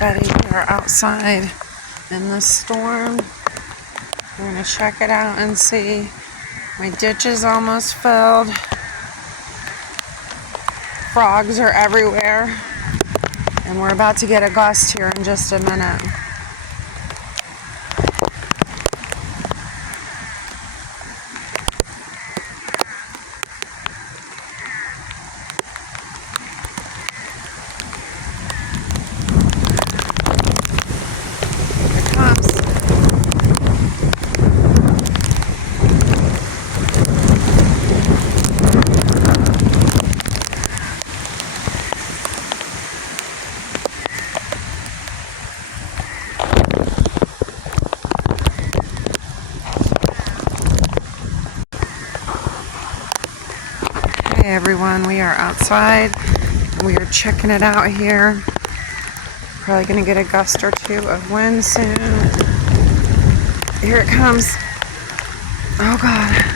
everybody. We are outside in the storm. We're going to check it out and see. My ditch is almost filled. Frogs are everywhere. And we're about to get a gust here in just a minute. Hey everyone, we are outside. We are checking it out here. Probably gonna get a gust or two of wind soon. Here it comes. Oh God.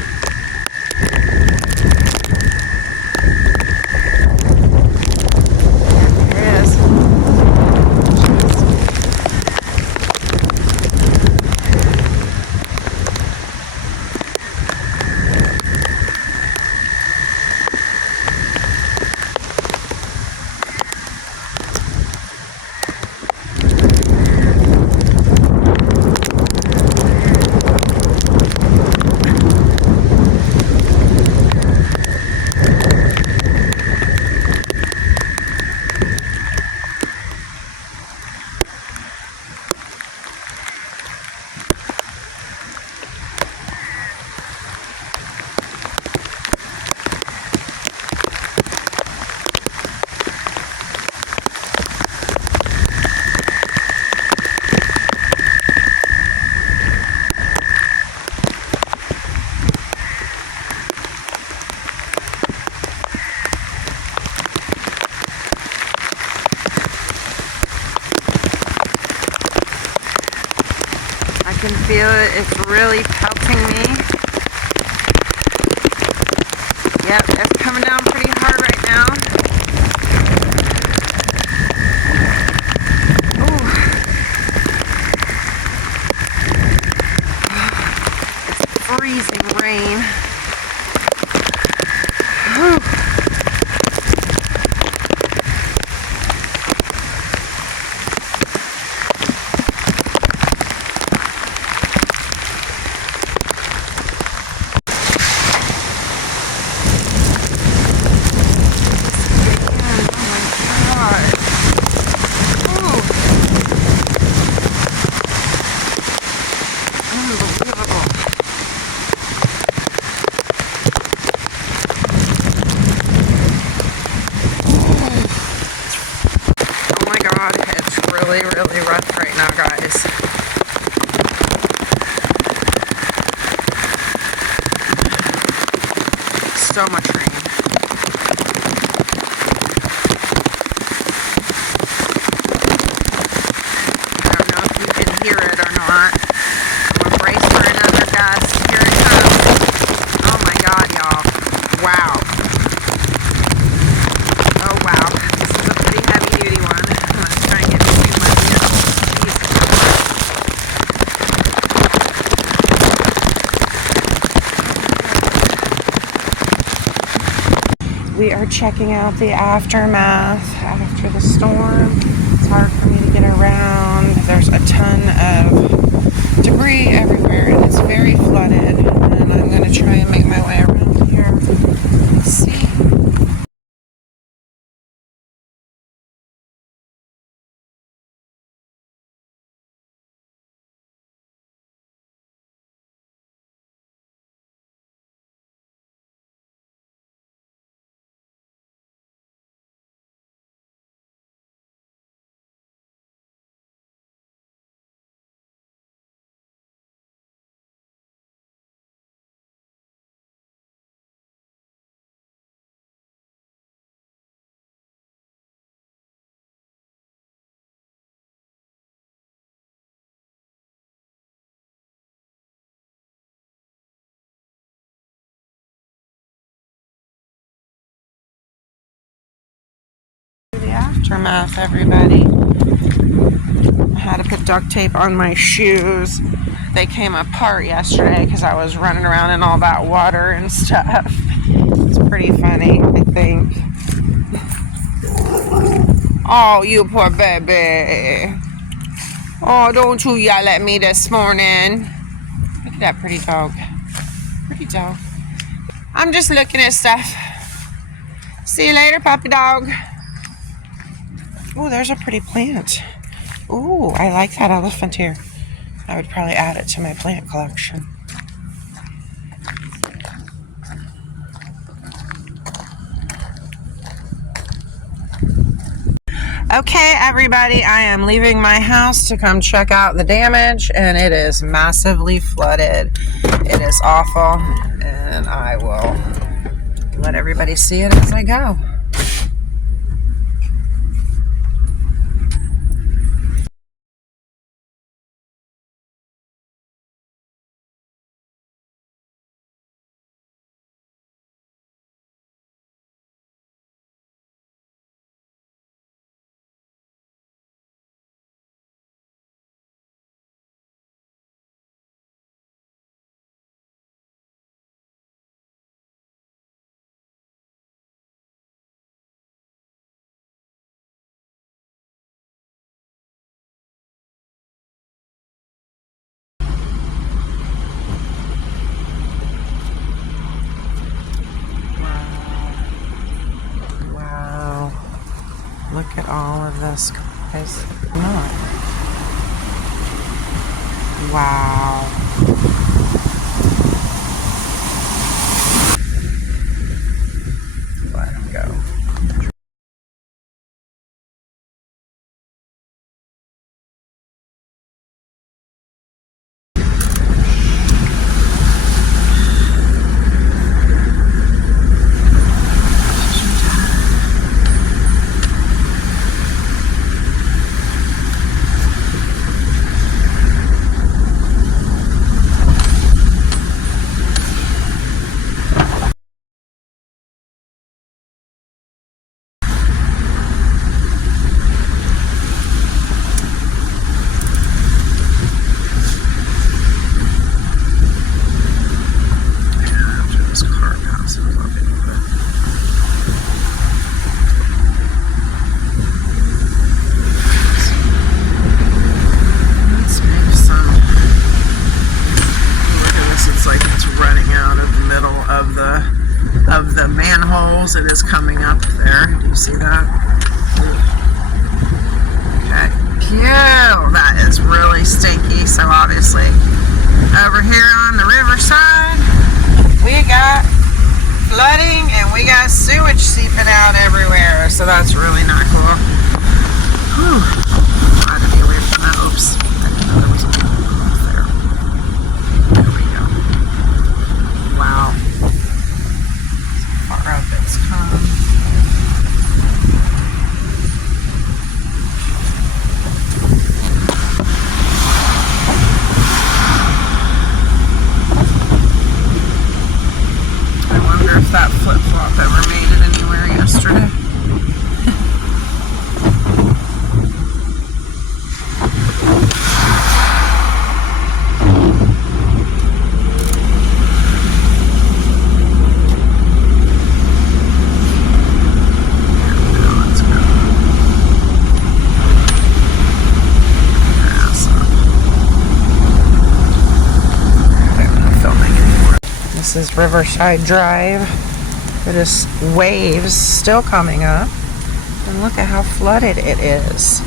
I can feel it, it's really pelting me. Yep, it's coming down pretty hard right now. Ooh. It's freezing rain. Ooh. Really rough right now, guys. So much rain. I don't know if you can hear it or not. I'm gonna brace for another gust. Here it comes. Oh my God, y'all. Wow. Oh wow. This is a pretty heavy duty one. I'm gonna try and get between my ears. We are checking out the aftermath after the storm. It's hard for me to get around. There's a ton of debris everywhere and it's very flooded. And I'm going to try and make my way around here. Let's see. Aftermath, everybody. I had to put duct tape on my shoes. They came apart yesterday because I was running around in all that water and stuff. It's pretty funny, I think. Oh, you poor baby. Oh, don't you yell at me this morning. Look at that pretty dog. Pretty dog. I'm just looking at stuff. See you later, puppy dog. Oh, there's a pretty plant. Oh, I like that elephant here. I would probably add it to my plant collection. Okay, everybody, I am leaving my house to come check out the damage, and it is massively flooded. It is awful, and I will let everybody see it as I go. Look at all of this, guys. Look. Wow. Let him go. Of the manholes, it is coming up there. Do you see that? Okay. Pew! That is really stinky. So obviously, over here on the riverside, we got flooding and we got sewage seeping out everywhere. So that's really not cool. Whew. Trying to be away from that. Oops. I didn't know there was a pool there. There we go. Wow. Far up it's come. I wonder if that flip-flop ever made it anywhere yesterday. This is Riverside Drive. It is waves still coming up. And look at how flooded it is.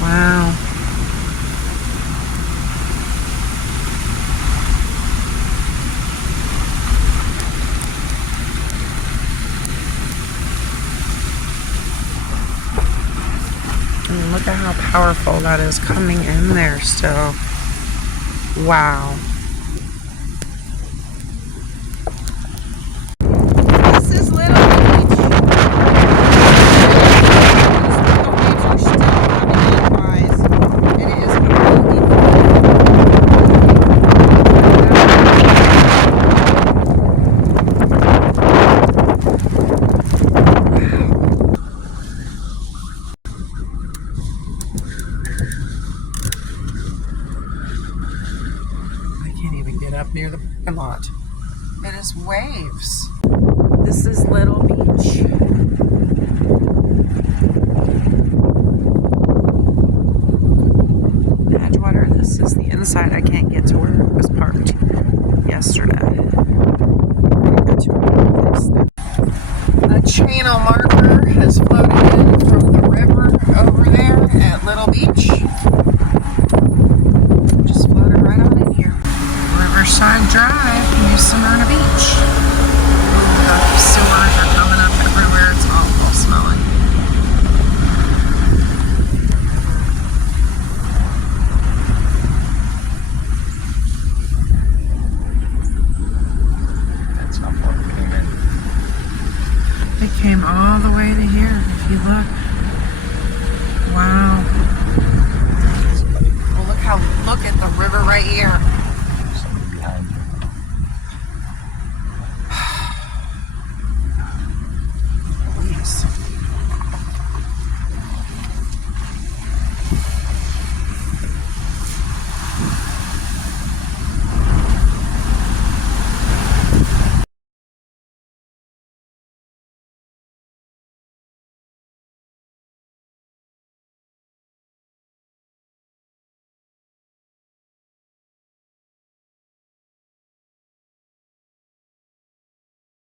Wow. And look at how powerful that is coming in there still. Wow. This is Lil Beach. The waves are still coming in, guys. And it is completely waves. This is Little Beach. Edgewater, this is the inside. I can't get to where it was parked yesterday. A channel marker has floated in from the river over there at Little Beach. Just floated right on in here. Riverside Drive, New Smyrna Beach. The sewers are coming up everywhere. It's awful smelling. That's not what came in. It came all the way to here, if you look. Wow. Well, look at the river right here. Somebody behind you. Please.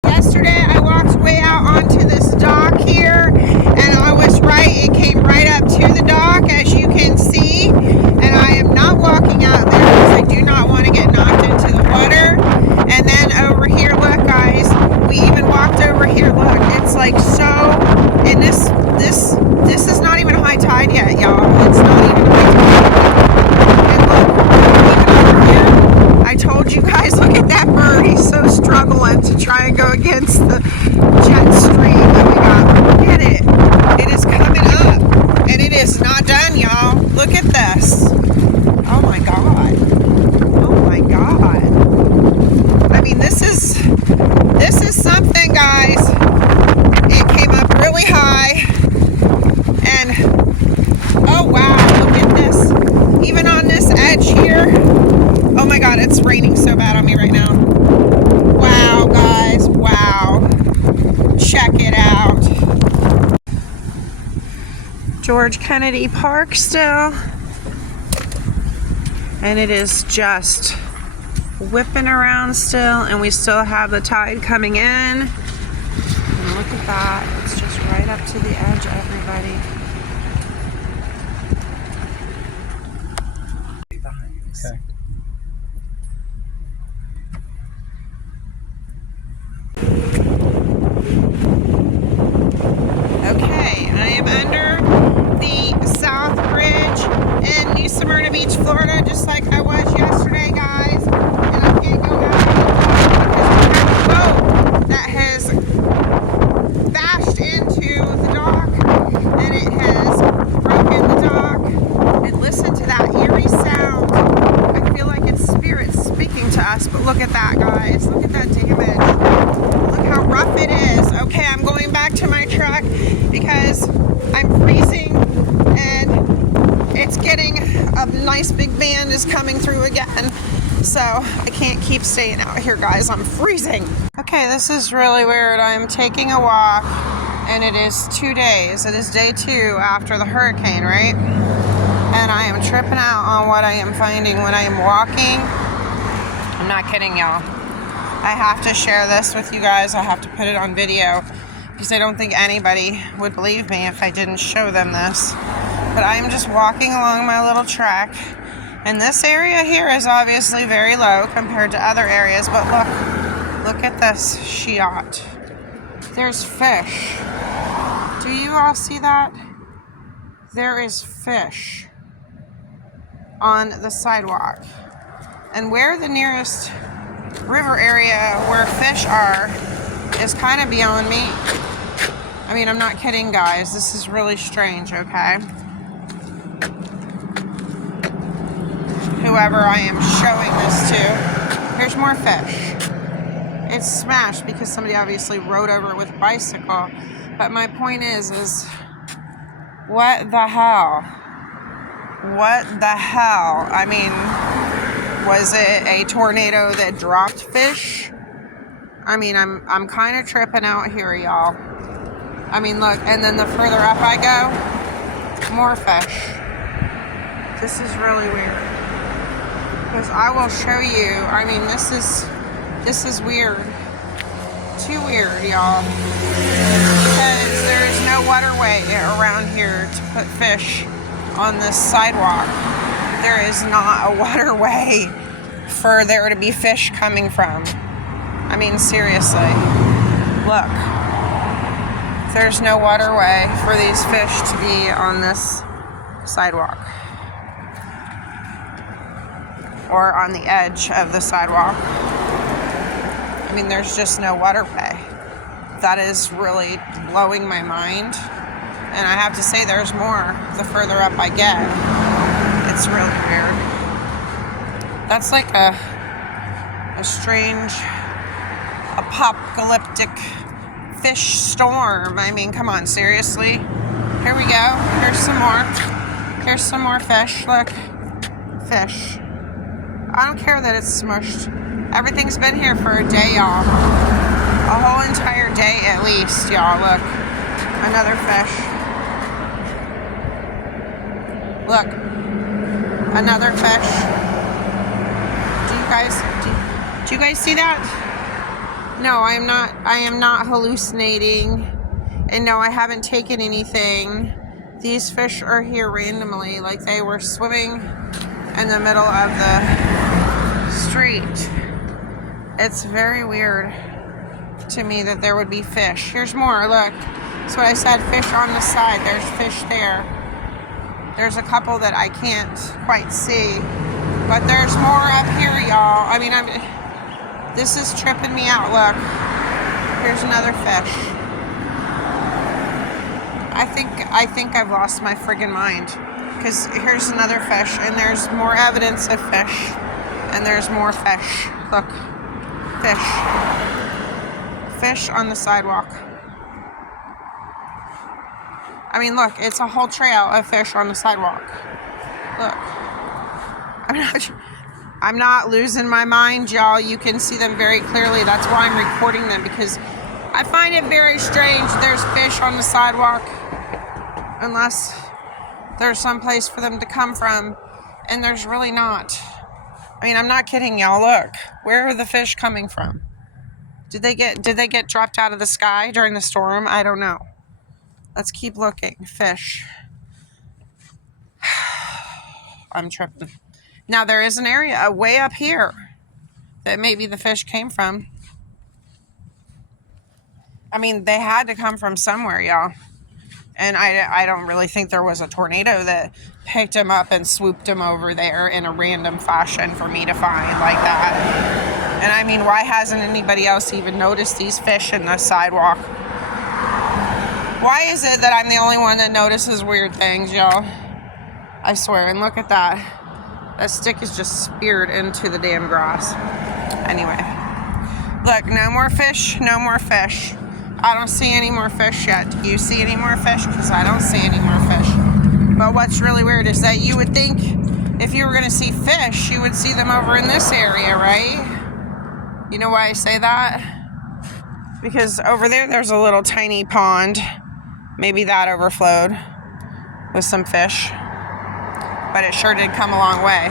Yesterday I walked way out onto this dock here, and I was right, it came right up to the dock, as you can see, and I am not walking out there because I do not want to get knocked into the water. And then over here, look guys, we even walked over here, look, it's like so, and this is not even high tide yet, y'all. It's not even high tide. And look, even over here, I told you guys, look at that bird, he's so struggling to try and go against the jet stream that we got. Look at it. It is coming up. And it is not done, y'all. Look at this. Oh my God. Oh my God. I mean, this is something, guys. It came up really high. And, oh wow, look at this. Even on this edge here. Oh my God, it's raining so bad on me right now. Wow, guys, wow. Check it out. George Kennedy Park still. And it is just whipping around still, and we still have the tide coming in. And look at that. It's just right up to the edge, everybody. Okay. Okay, I am under the South Bridge in New Smyrna Beach, Florida, just like I was yesterday, guys. And I can't go out because we have a boat that has bashed into the dock, and it has broken the dock. And listen to that eerie sound. I feel like it's spirits speaking to us, but look at that, guys. Look at that damage. Look how rough it is. Okay, I'm going back to my truck because I'm freezing, and it's getting a nice big band is coming through again. So I can't keep staying out here, guys. I'm freezing. Okay, this is really weird. I'm taking a walk, and it is 2 days. It is day 2 after the hurricane, right? And I am tripping out on what I am finding when I am walking. I'm not kidding, y'all. I have to share this with you guys. I have to put it on video because I don't think anybody would believe me if I didn't show them this. But I am just walking along my little track, and this area here is obviously very low compared to other areas, but look at this sheot. There's fish. Do you all see that? There is fish on the sidewalk. And where the nearest river area where fish are is kind of beyond me. I mean, I'm not kidding, guys. This is really strange, okay? Whoever I am showing this to, here's more fish. It's smashed because somebody obviously rode over it with a bicycle. But my point is what the hell? What the hell? I mean, was it a tornado that dropped fish? I mean, I'm kind of tripping out here, y'all. I mean, look, and then the further up I go, more fish. This is really weird. Because I will show you, I mean, this is weird. Too weird, y'all. Because there's no waterway around here to put fish on this sidewalk. There is not a waterway for there to be fish coming from. I mean, seriously. Look. There's no waterway for these fish to be on this sidewalk. Or on the edge of the sidewalk. I mean, there's just no waterway. That is really blowing my mind. And I have to say there's more the further up I get. It's really weird. That's like a strange apocalyptic fish storm. I mean, come on, seriously. Here we go. Here's some more. Here's some more fish. Look. Fish. I don't care that it's smushed. Everything's been here for a day, y'all. A whole entire day at least, y'all. Look. Another fish. Look. Another fish. Do you guys see that? No, I am not hallucinating. And no, I haven't taken anything. These fish are here randomly, like they were swimming in the middle of the street. It's very weird to me that there would be fish. Here's more, look. That's what I said, fish on the side. There's fish there. There's a couple that I can't quite see. But there's more up here, y'all. I mean, this is tripping me out. Look. Here's another fish. I think I've lost my friggin' mind. Because here's another fish, and there's more evidence of fish. And there's more fish. Look. Fish. Fish on the sidewalk. I mean, look, it's a whole trail of fish on the sidewalk. Look. I'm not losing my mind, y'all. You can see them very clearly. That's why I'm recording them, because I find it very strange there's fish on the sidewalk unless there's some place for them to come from, and there's really not. I mean, I'm not kidding, y'all. Look, where are the fish coming from? Did they get dropped out of the sky during the storm? I don't know. Let's keep looking. Fish. I'm tripping. Now, there is an area way up here that maybe the fish came from. I mean, they had to come from somewhere, y'all. And I don't really think there was a tornado that picked them up and swooped them over there in a random fashion for me to find like that. And I mean, why hasn't anybody else even noticed these fish in the sidewalk? Why is it that I'm the only one that notices weird things, y'all? I swear. And look at that. That stick is just speared into the damn grass. Anyway. Look, no more fish, no more fish. I don't see any more fish yet. Do you see any more fish? Because I don't see any more fish. But what's really weird is that you would think if you were going to see fish, you would see them over in this area, right? You know why I say that? Because over there's a little tiny pond. Maybe that overflowed with some fish. But it sure did come a long way.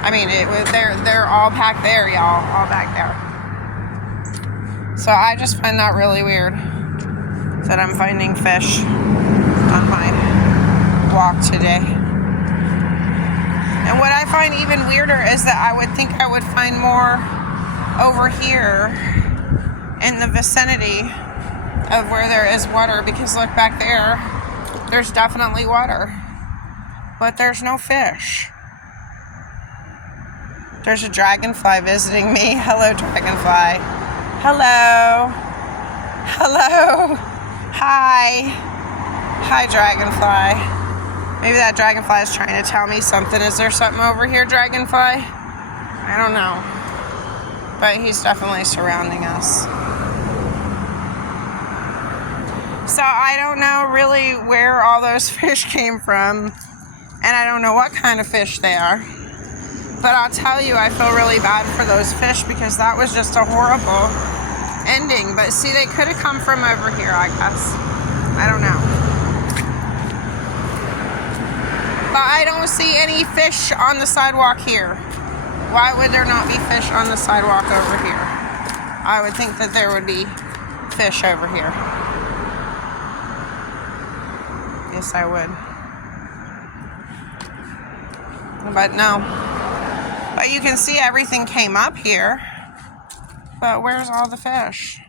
I mean, they're all back there, y'all. All back there. So I just find that really weird. That I'm finding fish on my walk today. And what I find even weirder is that I would think I would find more over here in the vicinity of where there is water. Because look back there. There's definitely water. But there's no fish. There's a dragonfly visiting me. Hello, dragonfly. Hello. Hello. Hi. Hi, dragonfly. Maybe that dragonfly is trying to tell me something. Is there something over here, dragonfly? I don't know. But he's definitely surrounding us. So I don't know really where all those fish came from. And I don't know what kind of fish they are. But I'll tell you, I feel really bad for those fish because that was just a horrible ending. But see, they could have come from over here, I guess. I don't know. But I don't see any fish on the sidewalk here. Why would there not be fish on the sidewalk over here? I would think that there would be fish over here. Yes, I would. But no. But you can see everything came up here. But where's all the fish?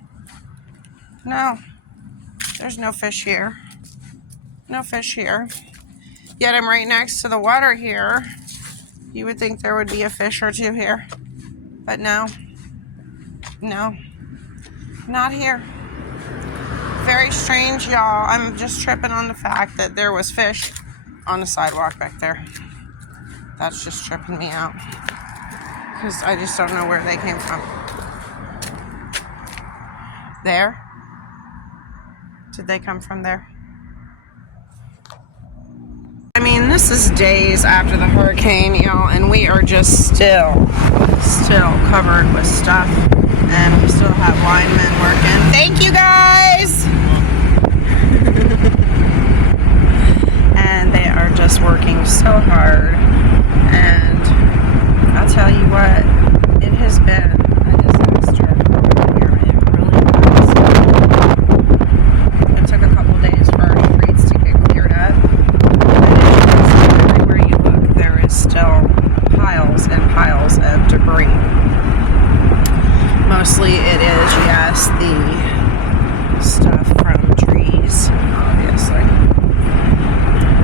No. There's no fish here. No fish here. Yet I'm right next to the water here. You would think there would be a fish or two here. But no. No. Not here. Very strange, y'all. I'm just tripping on the fact that there was fish on the sidewalk back there. That's just tripping me out. Because I just don't know where they came from. There? Did they come from there? I mean, this is days after the hurricane, y'all, and we are just still covered with stuff. And we still have linemen working. Thank you, guys! And they are just working so hard. And I'll tell you what, it has been a disaster here. It really was. It took a couple days for our streets to get cleared up. And everywhere you look, there is still piles and piles of debris. Mostly it is, yes, the stuff from trees, obviously.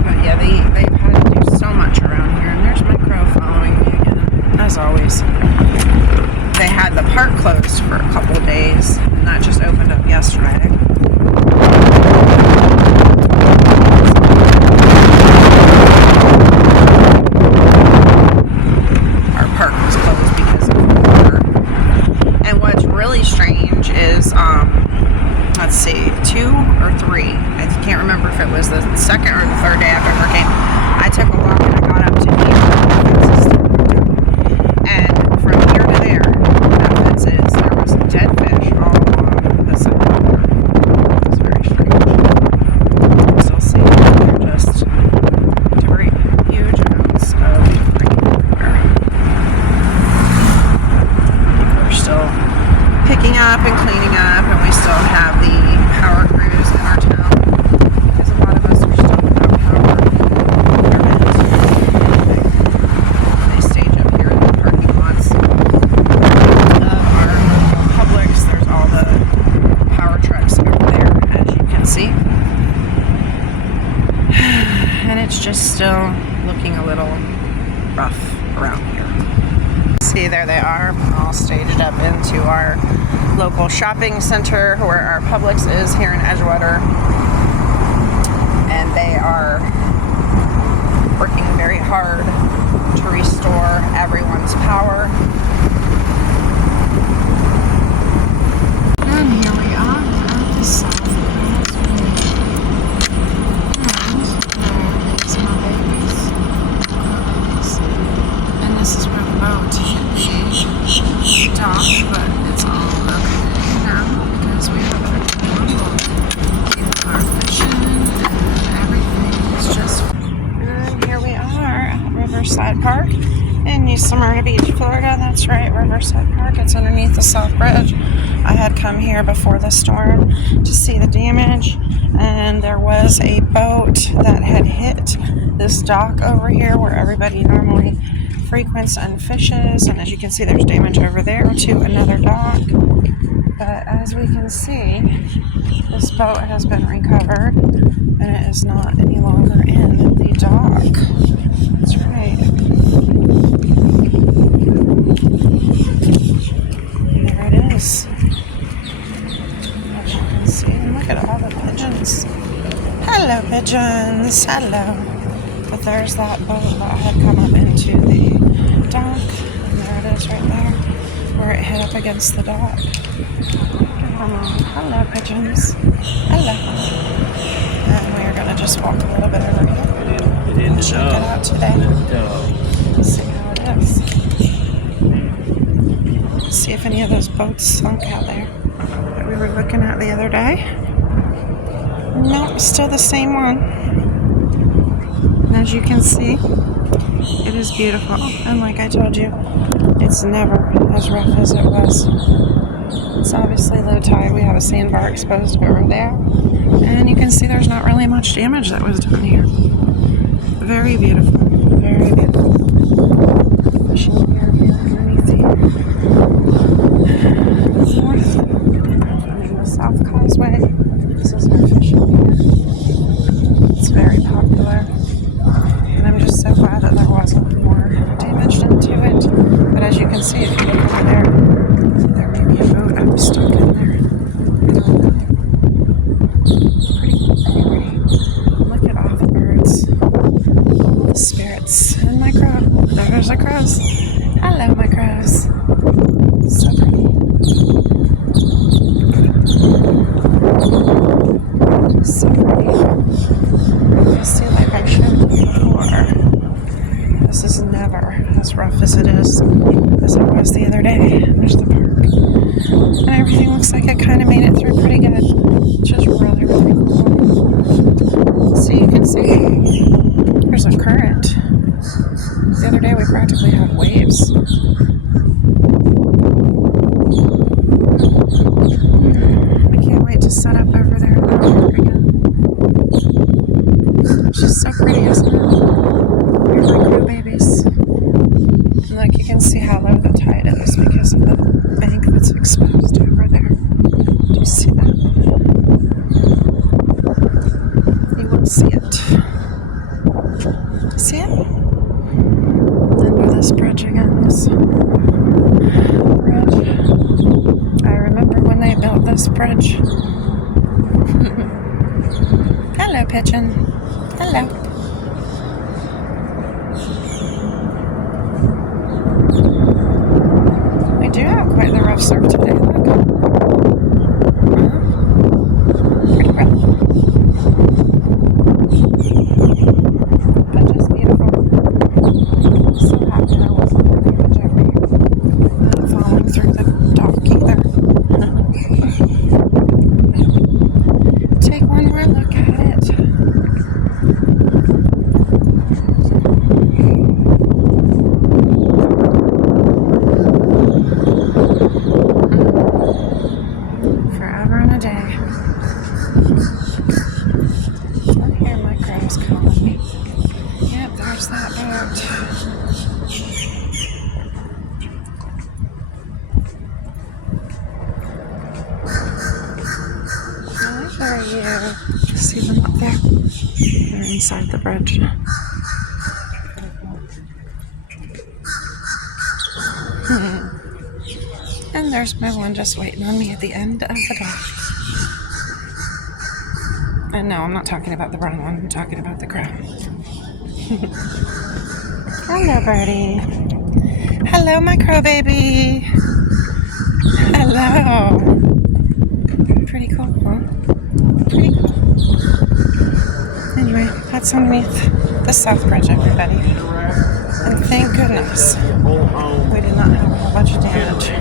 But yeah, they've had to do so much around here. And there's my crow following me again, as always. They had the park closed for a couple of days, and that just opened up yesterday. Our park was closed because of water. And what's really strange is, let's see, 2 or 3. I can't remember if it was the second or the third day after hurricane. I took a walk and I got up to here. And from here to there, that fence is, there was dead fish all along the side of the water. It was very strange. Still see they're just debris, huge amounts of debris everywhere. We're still picking up and cleaning up, and we still have the power crews in our town because a lot of us are still without power. They stage up here in the parking lots of our Publix. There's all the power trucks over there, as you can see. And it's just still looking a little rough around here. See, there they are, all staged up into our local shopping center where our Publix is here in Edgewater. And they are working very hard to restore everyone's power. And here we are at the South Bridge. And there's my babies. And this is where the boat docked, but it's all okay now because we have a normal in our mission and everything is just fine. And here we are at Riverside Park in New Smyrna Beach, Florida. That's right, Riverside Park. It's underneath the South Bridge. I had come here before the storm to see the damage, and there was a boat that had hit this dock over here where everybody normally frequents and fishes, and as you can see there's damage over there to another dock. But as we can see, this boat has been recovered and it is not any longer in the dock. That's right. There it is. As you can see, and look at all the pigeons. Hello pigeons, hello. But there's that boat that had come up into the dock, and there it is right there, where it hit up against the dock. Hello pigeons, hello. And we are going to just walk a little bit over here and check it out today. See how it is. See if any of those boats sunk out there that we were looking at the other day. Nope, still the same one. And as you can see, it is beautiful. And like I told you, it's never as rough as it was. It's obviously low tide. We have a sandbar exposed over there. And you can see there's not really much damage that was done here. Very beautiful. Very beautiful. Fishing pier here underneath here. North. And the South Causeway. This is our fishing pier. It's very popular. And I'm just so glad that there wasn't more damage done to it. But as you can see, if you look over there, there may be a boat that was stuck in there. Pretty pretty. Look at all the birds. All the spirits. And my crow. There's our crows. Hello, my crows. So pretty. So pretty. You see, like I showed you before, this is never as rough as it is as it was the other day. There's the park. And everything looks like it kind of made it through pretty good, which is really, really cool. So you can see there's a current. The other day we practically had waves. I can't wait to set up over there in the park again. It's just so pretty, isn't it? Here's my crow babies. And look, you can see how low the tide is because of the bank that's exposed over there. Do you see that? You will see it. See it? Under this bridge again, this bridge. I remember when they built this bridge. Hello, pigeon. Hello. We do have quite the rough surf today, look. Pretty rough. But just beautiful. I'm so happy there wasn't any damage over here. Not falling through the dock either. Take one more look at it. Forever and a day. I hear my crows calling me. Yep, there's that boat. Where are you? See them up there? They're inside the bridge. And there's my one just waiting on me at the end of the dock. And no, I'm not talking about the brown one. I'm talking about the crow. Hello, birdie. Hello, my crow baby. Hello. Pretty cool, huh? Pretty cool. Anyway, that's underneath the South Bridge, everybody. And thank goodness we did not have a whole bunch of damage.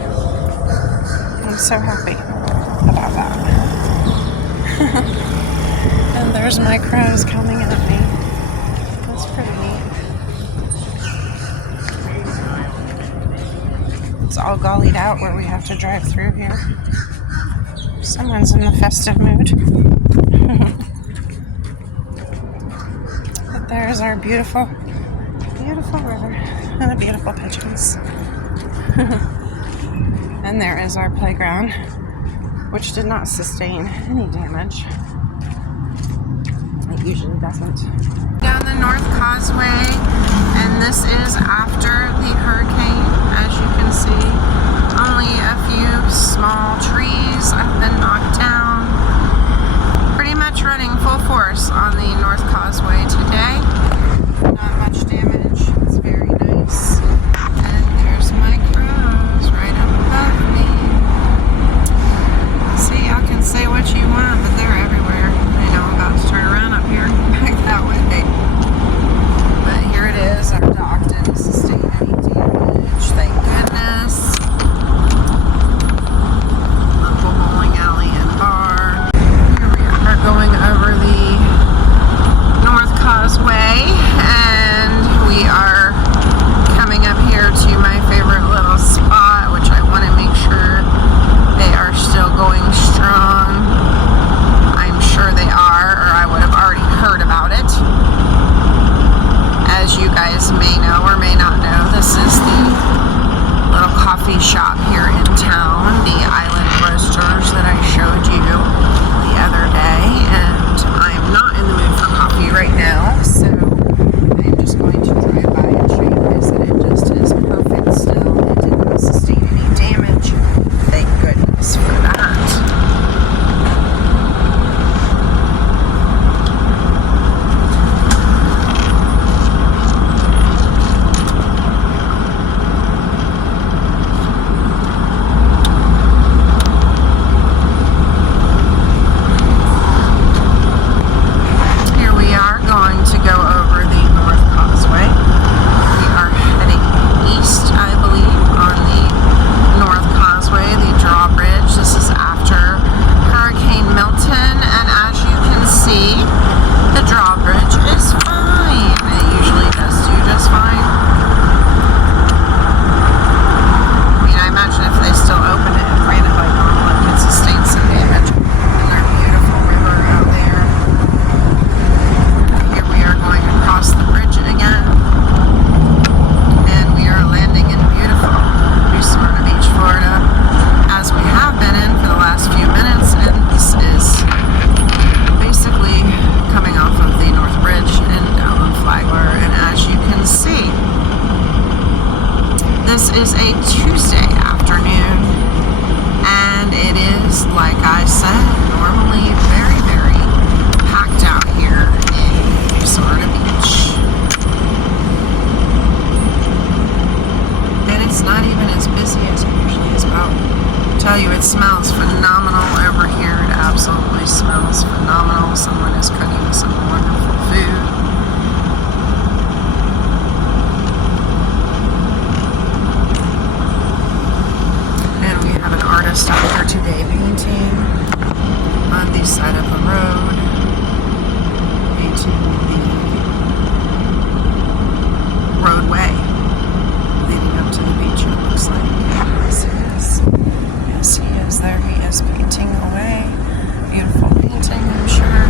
I'm so happy about that. And there's my crows coming at me. That's pretty neat. It's all gullied out where we have to drive through here. Someone's in the festive mood. But there's our beautiful, beautiful river and the beautiful pigeons. And there is our playground, which did not sustain any damage. It usually doesn't. Down the North Causeway, and this is after the hurricane. As you can see, only a few small trees have been knocked down. Pretty much running full force on the North Causeway today. Not much damage. It's very nice. And there's my crows right up above me. See, y'all can say what you want, but they're everywhere. I know I'm about to turn around up here and go back that way. But here it is. Our dock didn't sustain any damage. Thank goodness. you guys may know or may not know, this is the little coffee shop here in town, the Island Roasters that I showed you the other day, and I'm not in the mood for coffee right now, so I'm just going to drive by and show you guys that it just is perfect still. It did not sustain any damage. Thank goodness for that. Is a Tuesday afternoon, and it is, like I said, normally very, very packed out here in Florida Beach. And it's not even as busy as it usually is, but I'll tell you, it smells phenomenal over here. It absolutely smells phenomenal. Someone is cooking some wonderful food. Out here today painting on the side of the road, painting the roadway leading up to the beach, it looks like. Yes, he is. Yes, he is. There he is painting away. Beautiful painting, I'm sure.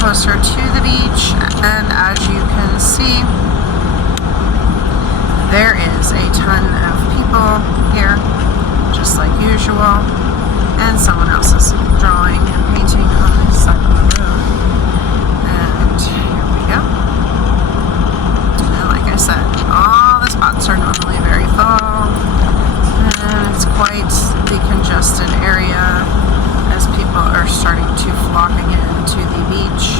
Closer to the beach, and as you can see, there is a ton of people here, just like usual, and someone else is drawing and painting on this side of the road. And here we go. And like I said, all the spots are normally very full, and it's quite the congested area as people are starting to flocking into the beach.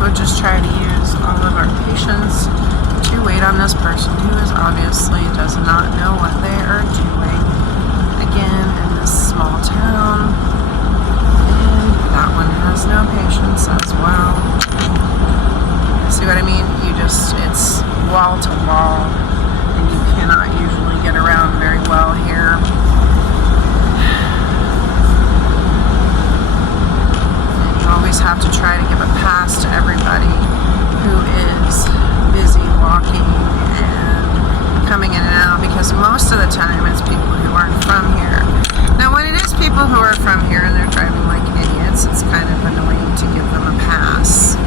We'll just try to use all of our patience to wait on this person who is obviously does not know what they are doing. Again, in this small town, and that one has no patience as well. See what I mean? It's wall to wall, and you cannot usually get around very well here. And you always have to try to give a pass to everybody who is busy walking and coming in and out, because most of the time it's people who aren't from here. Now when it is people who are from here and they're driving like idiots, it's kind of annoying to give them a pass.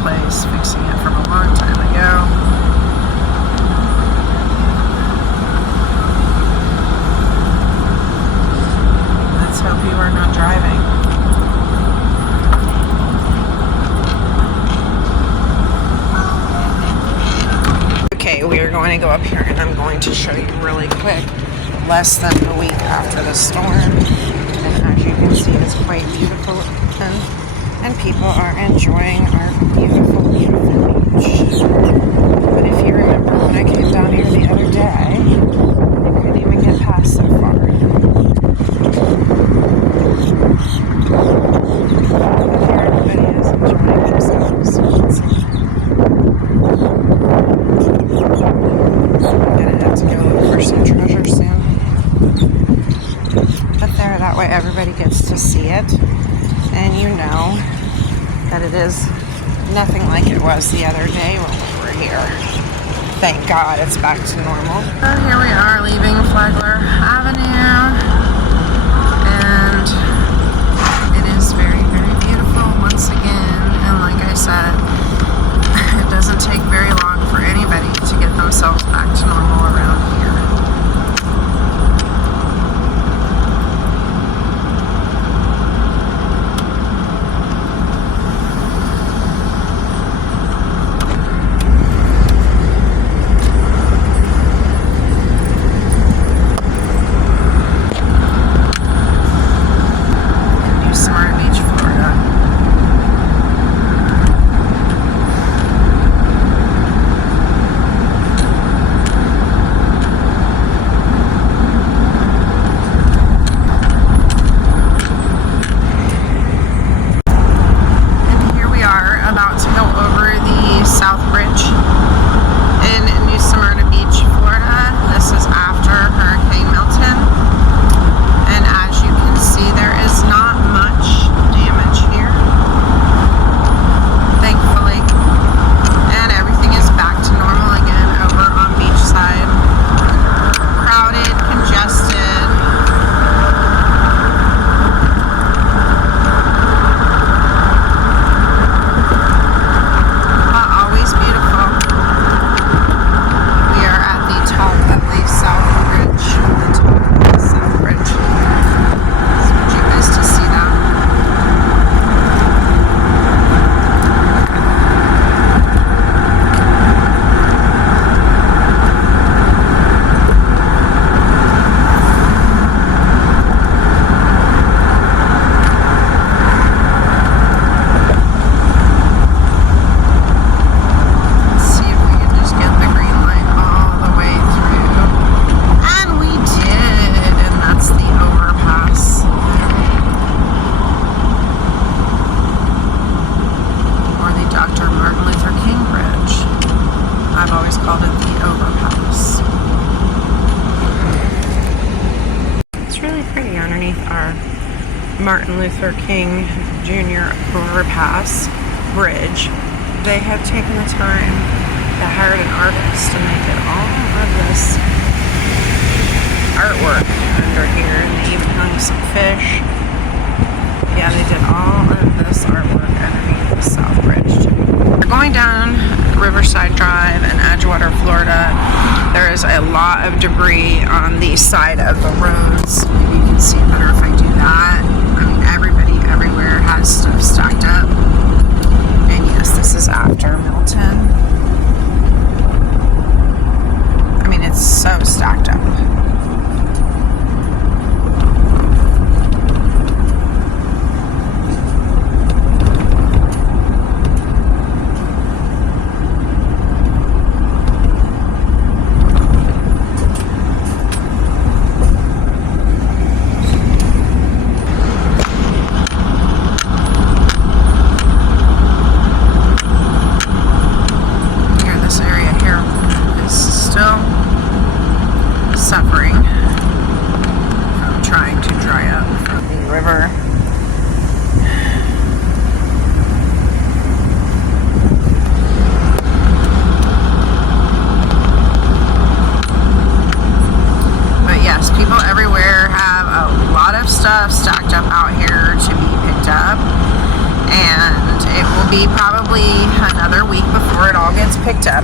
Place, fixing it from a long time ago. Let's hope you are not driving. Okay, we are going to go up here and I'm going to show you really quick less than a week after the storm. And as you can see, it's quite beautiful and people are enjoying our beautiful, beautiful beach. But if you remember when I came down here the other day, I couldn't even get past so far. Everybody is enjoying themselves. Let's see. I'm gonna have to go look for some treasure soon. But there, that way everybody gets to see it. And you know that it is nothing like it was the other day when we were here. Thank God it's back to normal. So here we are leaving Flagler Avenue. And it is very, very beautiful once again. And like I said, it doesn't take very long for anybody to get themselves back to normal around here. Martin Luther King Jr. overpass bridge. They have taken the time, they hired an artist and they did all of this artwork under here, and they even hung some fish. Yeah, they did all of this artwork underneath the South Bridge too. We're going down Riverside Drive in Edgewater, Florida. There is a lot of debris on the side of the roads. Maybe you can see it better if I do that. I mean, everybody everywhere has stuff stacked up. And yes, this is after Milton. I mean, it's so stacked up.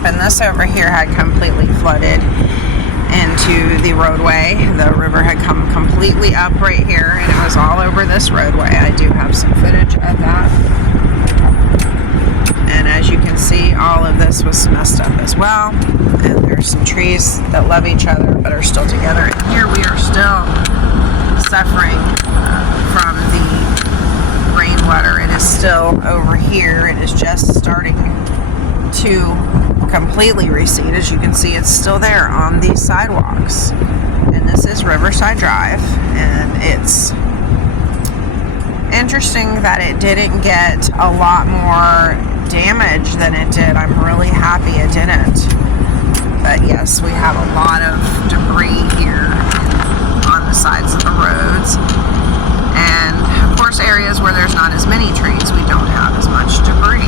And this over here had completely flooded into the roadway. The river had come completely up right here, and it was all over this roadway. I do have some footage of that. And as you can see, all of this was messed up as well. And there's some trees that love each other but are still together. And here we are still suffering from the rainwater. It is still over here. It is just starting to completely recede. As you can see, it's still there on these sidewalks. And this is Riverside Drive. And it's interesting that it didn't get a lot more damage than it did. I'm really happy it didn't. But yes, we have a lot of debris here on the sides of the roads. And of course, areas where there's not as many trees, we don't have as much debris.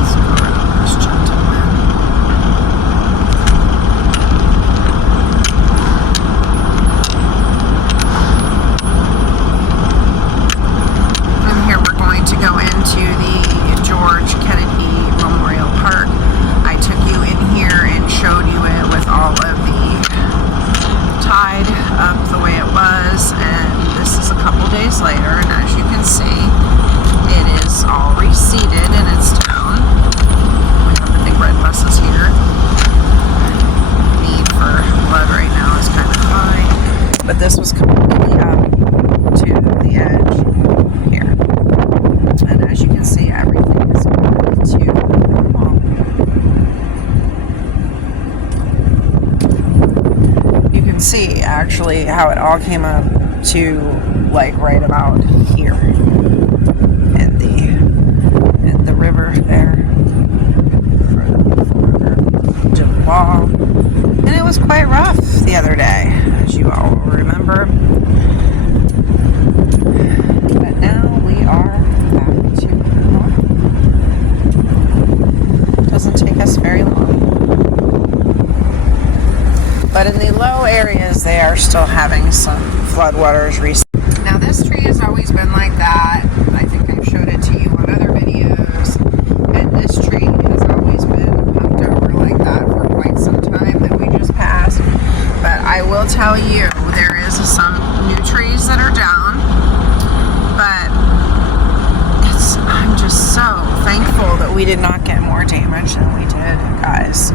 Let's go around this gentleman. And here we're going to go into the George Kennedy Memorial Park. I took you in here and showed you it with all of the tide up the way it was, and this is a couple days later, and as you can see, it is all receded in its town. We have the big red buses here. Need for blood right now is kind of high, but this was completely up to the edge here, and as you can see, everything is back to normal. You can see actually how it all came up to like right about here in the river there to the wall, and it was quite rough the other day, as you all remember. But now we are back to normal. Doesn't take us very long. But in the low areas, they are still having some floodwaters recently. Now this tree has always been like that. I think I've showed it to you on other videos. And this tree has always been pumped over like that for quite some time that we just passed. But I will tell you, there is some new trees that are down. But I'm just so thankful that we did not get more damage than we did, guys.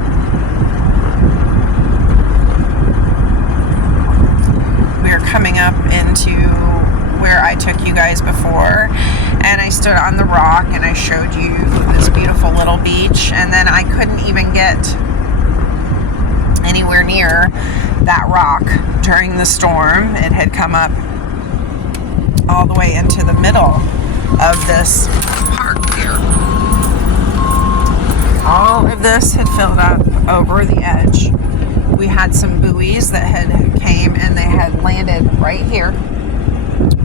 We are coming up into where I took you guys before, and I stood on the rock and I showed you this beautiful little beach, and then I couldn't even get anywhere near that rock during the storm. It had come up all the way into the middle of this park here. All of this had filled up over the edge. We had some buoys that had came and they had landed right here,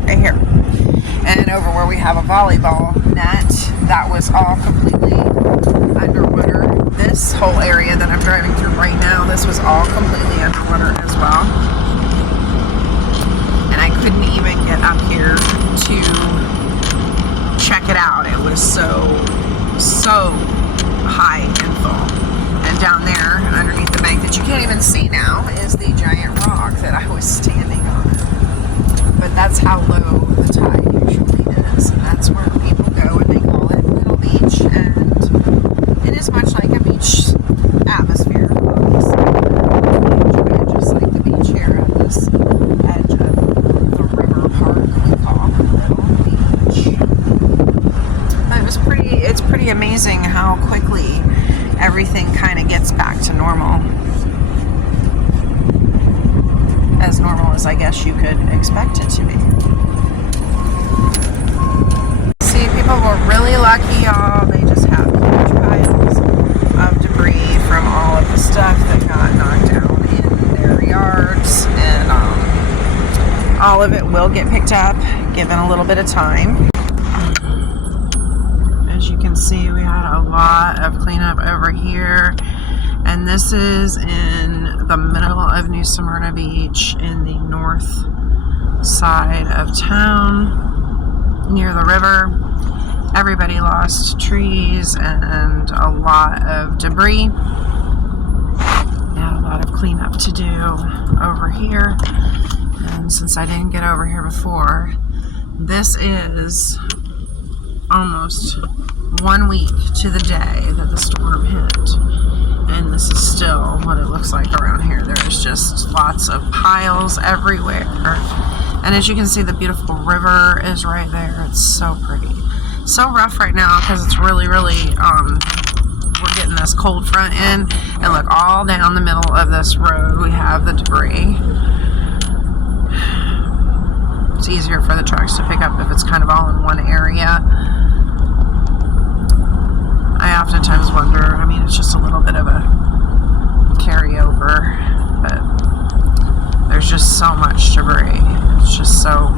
and over where we have a volleyball net, that was all completely underwater. This whole area that I'm driving through right now, this was all completely underwater as well, and I couldn't even get up here to check it out. It was so high and full. And down there, underneath the bank that you can't even see now, is the giant rock that I was standing on. But that's how low the tide usually is. And that's where people go, and they call it Little Beach. And it is much like a beach atmosphere, obviously. Just like the beach here at this edge of the river park we call Little Beach. But it's pretty amazing how quickly everything kind of gets back to normal. As normal as I guess you could expect it to be. See, people were really lucky, y'all. They just have huge piles of debris from all of the stuff that got knocked down in their yards. And all of it will get picked up, given a little bit of time. As you can see, we had a lot of cleanup over here, and this is in the middle of New Smyrna Beach in the north side of town near the river. Everybody lost trees and a lot of debris. Yeah, a lot of cleanup to do over here, and since I didn't get over here before, this is almost 1 week to the day that the storm hit. And this is still what it looks like around here. There's just lots of piles everywhere. And as you can see, the beautiful river is right there. It's so pretty. So rough right now because it's really, really, we're getting this cold front in. And look, all down the middle of this road, we have the debris. It's easier for the trucks to pick up if it's kind of all in one area. I oftentimes wonder, I mean, it's just a little bit of a carryover, but there's just so much debris. It's just so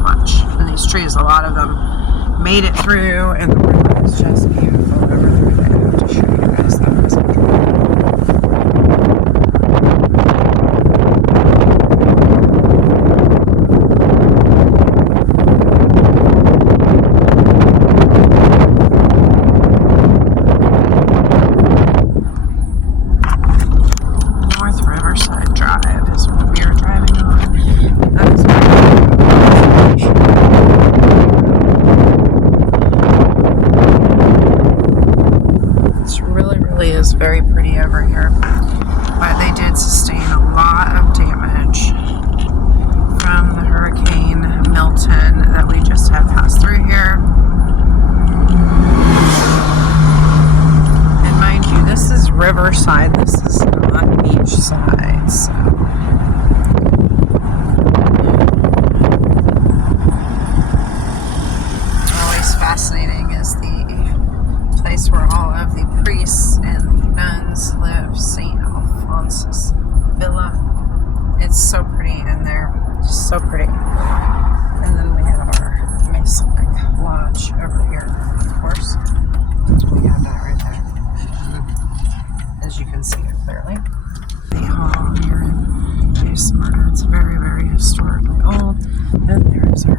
much. And these trees, a lot of them made it through, and the river is just beautiful over through there. I have to show you guys that as I'm driving. Very pretty over here, but they did sustain a lot of damage from the Hurricane Milton that we just had passed through here. And mind you, this is riverside, this is not beachside, so always fascinating is the place where all of the priests and nuns live, St. Alphonsus Villa. It's so pretty in there, just so pretty. And then we have our Masonic Lodge over here, of course. We have that right there, as you can see it clearly. The hall here in Smyrna, it's very, very historically old. And there is our